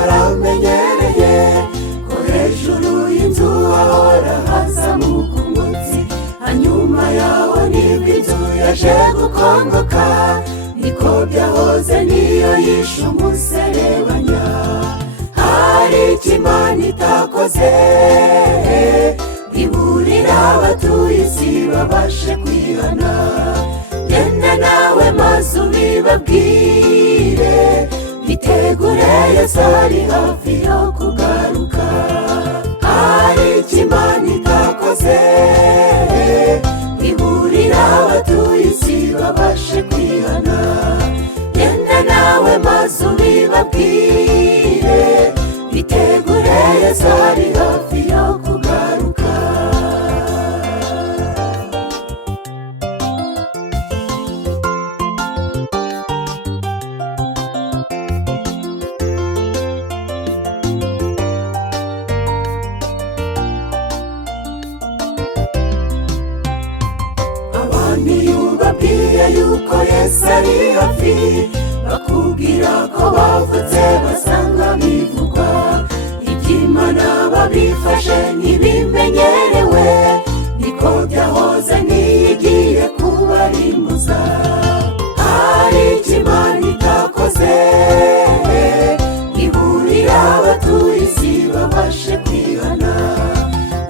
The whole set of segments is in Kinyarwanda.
baramenyereye ko hejuru y'inzu hahora hazamuka umutsi, hanyuma yaho nibwo inzu yaje gukongoka. Niko byahoze niyo yishe umuserebanya. Hari icyo Imana itakoze iburira abatuye isi babashe kwihana. Genda nawe maze ubibabwire, bitegure Yesu ari hafi yo kugaruka. Hari icyo Imana itakoze iburira abatuye isi babashe kwihana. Genda nawe maze ubibabwire, bitegure Yesu ari hafi yo kugaruka. Abantu iyo ubabwiye yuko Yesu ari hafi, bakubwira ko bavutse basanga bivugwa. Iby'Imana babifashe ntibimenyerewe, niko byahoze niyigiye kubarimbuza. Hari icyo Imana itakoze iburira abatuye isi babashe kwihana.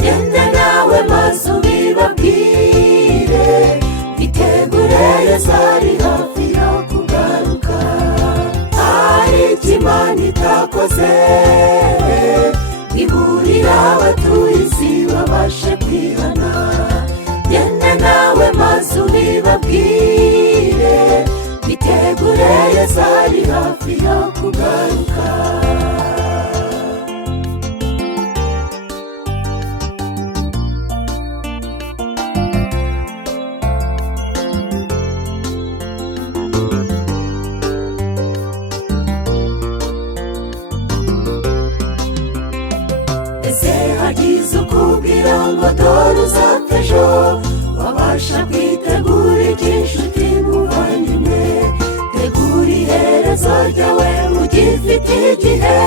Genda nawe maze ubibabwire, bitegure Yesu ari hafi yo kugaruka. Hari icyo Imana itakoze iburira abatuye isi babashe kwihana. Genda nawe maze ubibabwire, bitegure Yesu ari hafi yo kugaruka. Ese hagize ukubwira ngo dore uzapfa ejo, wabasha kwitegura iki nshuti muvandimwe? Tegura iherezo ryawe ugifite igihe,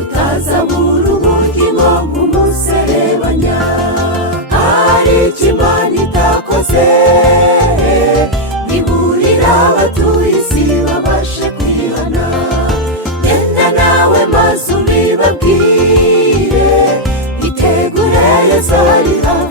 utazabura ubugingo nk'umuserebanya. Hari icyo Imana itakoze iburira abatuye isi babashe kwihana. Genda nawe maze ubibabwire, bitegure Yesu ari hafi